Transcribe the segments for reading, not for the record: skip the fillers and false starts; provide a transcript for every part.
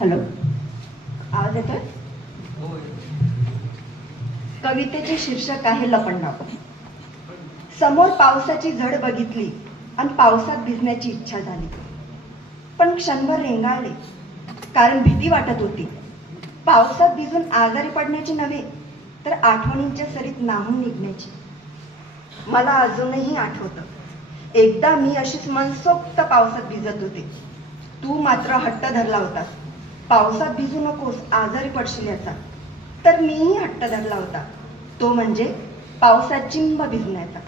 Hello, आवाज येतोय? कवितेचे शीर्षक आहे लपंडाव. समोर पावसाची झड बघितली आणि पावसात भिजण्याची इच्छा झाली, पण क्षणभर रेंगाळले, कारण भीती वाटत होती. पावसात भिजून आजारी पडण्याची नव्हे, तर आठवणींच्या सरीत न्हाऊन निघण्याची. मला अजूनही आठवतं, एकदा मी अशीच मनसोक्त पावसात भिजत होते. तू मात्र हट्ट धरला होतास, पावसात भिजू नकोस, आजारी पडशील याचा. तर मीही हट्ट धरला होता, तो म्हणजे पावसात चिंब भिजण्याचा.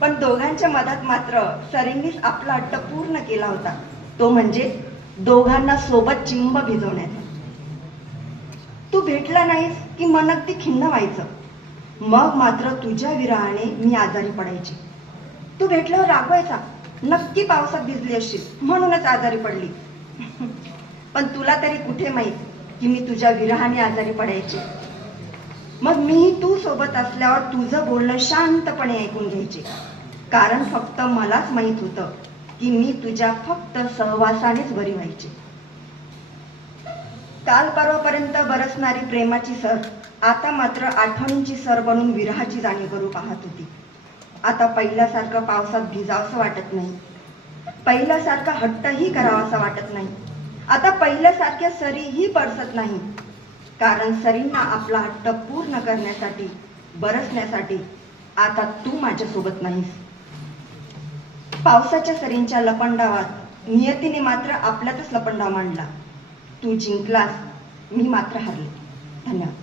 पण दोघांच्या मधात मात्र सरींनीच आपला हट्ट पूर्ण केला होता, तो म्हणजे दोघांना सोबत चिंब भिजवण्याचा. तू भेटला नाहीस की मन अगदी खिन्न व्हायचं. मग मात्र तुझ्या विरहाने मी आजारी पडायची. तू भेटल्यावर रागवायचा, नक्की पावसात भिजली असशील म्हणूनच आजारी पडली. पण तुला तरी कुठे माहित की मी तुझ्या विरहाने आजारी पडायचे. मग मीही तू सोबत असल्यावर तुझं बोलणं शांतपणे ऐकून घ्यायचे, कारण फक्त मलाच माहित होतं की मी तुझ्या फक्त सहवासानेच बरी व्हायचे. काल परवापर्यंत बरसणारी प्रेमाची सर आता मात्र आठवणींची सर बनून विरहाची जाणीव करू पाहत होती. आता पहिल्यासारखं पावसात भिजावंसं वाटत नाही, पहिल्यासारखा हट्टही करावासा वाटत नाही. आता पहिल्यासारख्या सरीही बरसत नाही, कारण सरींना आपला हट्ट पूर्ण करण्यासाठी, बरसण्यासाठी आता तू माझ्यासोबत नाहीस. पावसाच्या सरींच्या लपंडावात नियतीने मात्र आपल्यातच लपंडाव मांडला. तू जिंकलास, मी मात्र हरले. धन्यवाद.